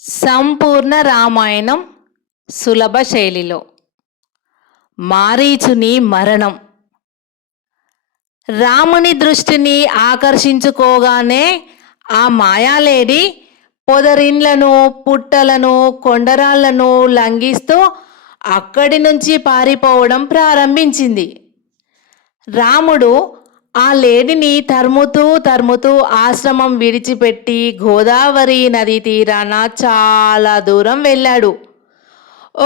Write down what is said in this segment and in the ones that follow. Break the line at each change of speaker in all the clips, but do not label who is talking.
సంపూర్ణ రామాయణం సులభ శైలిలో. మారీచుని మరణం. రాముని దృష్టిని ఆకర్షించుకోగానే ఆ మాయాలేడి పొదరిండ్లను పుట్టలను కొండరాళ్ళను లంఘిస్తూ అక్కడి నుంచి పారిపోవడం ప్రారంభించింది. రాముడు ఆ లేడిని తరుముతూ తరుముతూ ఆశ్రమం విడిచిపెట్టి గోదావరి నది తీరాన చాలా దూరం వెళ్ళాడు.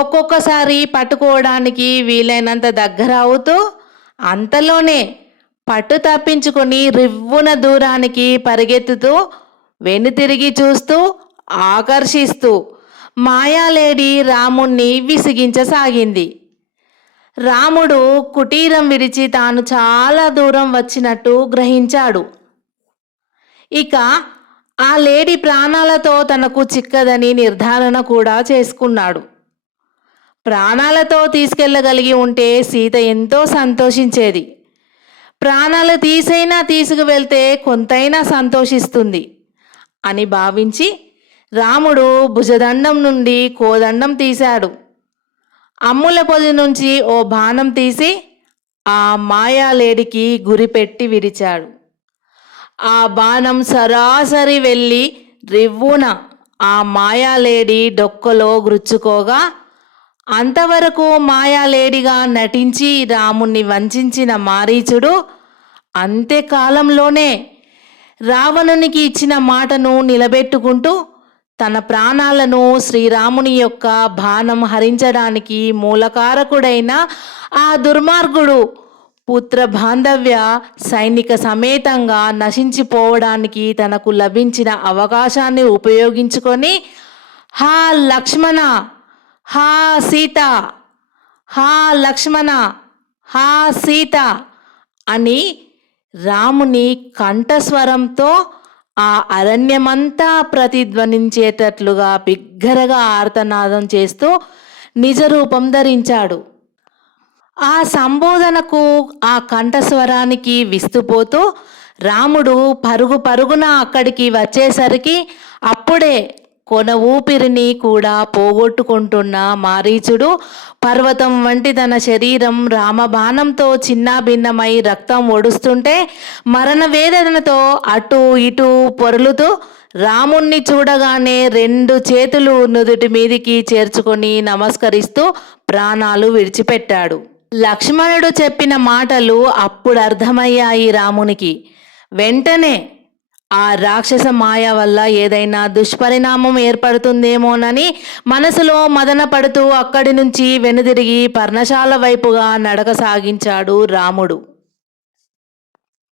ఒక్కొక్కసారి పట్టుకోవడానికి వీలైనంత దగ్గర అవుతూ అంతలోనే పట్టు తప్పించుకొని రివ్వున దూరానికి పరిగెత్తుతూ వెనుతిరిగి చూస్తూ ఆకర్షిస్తూ మాయాలేడి రాముణ్ణి విసిగించసాగింది. రాముడు కుటీరం విడిచి తాను చాలా దూరం వచ్చినట్టు గ్రహించాడు. ఇక ఆ లేడీ ప్రాణాలతో తనకు చిక్కదని నిర్ధారణ కూడా చేసుకున్నాడు. ప్రాణాలతో తీసుకెళ్ళగలిగి ఉంటే సీత ఎంతో సంతోషించేది. ప్రాణాలు తీసైనా తీసుకువెళ్తే కొంతైనా సంతోషిస్తుంది అని భావించి రాముడు భుజదండం నుండి కోదండం తీశాడు. అమ్ముల పొది నుంచి ఓ బాణం తీసి ఆ మాయాలేడికి గురిపెట్టి విరిచాడు. ఆ బాణం సరాసరి వెళ్ళి రివ్వున ఆ మాయాలేడి డొక్కలో గుచ్చుకోగా అంతవరకు మాయాలేడిగా నటించి రాముణ్ణి వంచిన మారీచుడు అంత్యకాలంలోనే రావణునికి ఇచ్చిన మాటను నిలబెట్టుకుంటూ తన ప్రాణాలను శ్రీరాముని యొక్క బాణం హరించడానికి మూలకారకుడైన ఆ దుర్మార్గుడు పుత్ర బాంధవ్య సైనిక సమేతంగా నశించిపోవడానికి తనకు లభించిన అవకాశాన్ని ఉపయోగించుకొని హా లక్ష్మణ! హా సీత! హా లక్ష్మణ! హా సీత! అని రాముని కంఠస్వరంతో ఆ అరణ్యమంతా ప్రతిధ్వనించేటట్లుగా బిగ్గరగా ఆర్తనాదం చేస్తూ నిజరూపం ధరించాడు. ఆ సంబోధనకు ఆ కంఠస్వరానికి విస్తుపోతూ రాముడు పరుగు పరుగున అక్కడికి వచ్చేసరికి అప్పుడే కొన ఊపిరిని కూడా పోగొట్టుకుంటున్న మారీచుడు పర్వతం వంటి తన శరీరం రామబాణంతో చిన్నాభిన్నమై రక్తం ఒడుస్తుంటే మరణ వేదనతో అటు ఇటు పొరులుతూ రాముణ్ణి చూడగానే రెండు చేతులు నుదుటి మీదికి చేర్చుకొని నమస్కరిస్తూ ప్రాణాలు విడిచిపెట్టాడు. లక్ష్మణుడు చెప్పిన మాటలు అప్పుడు అర్థమయ్యాయి రామునికి. వెంటనే ఆ రాక్షస మాయ వల్ల ఏదైనా దుష్పరిణామం ఏర్పడుతుందేమోనని మనసులో మదన పడుతూ అక్కడి నుంచి వెనుదిరిగి పర్ణశాల వైపుగా నడక సాగించాడు రాముడు.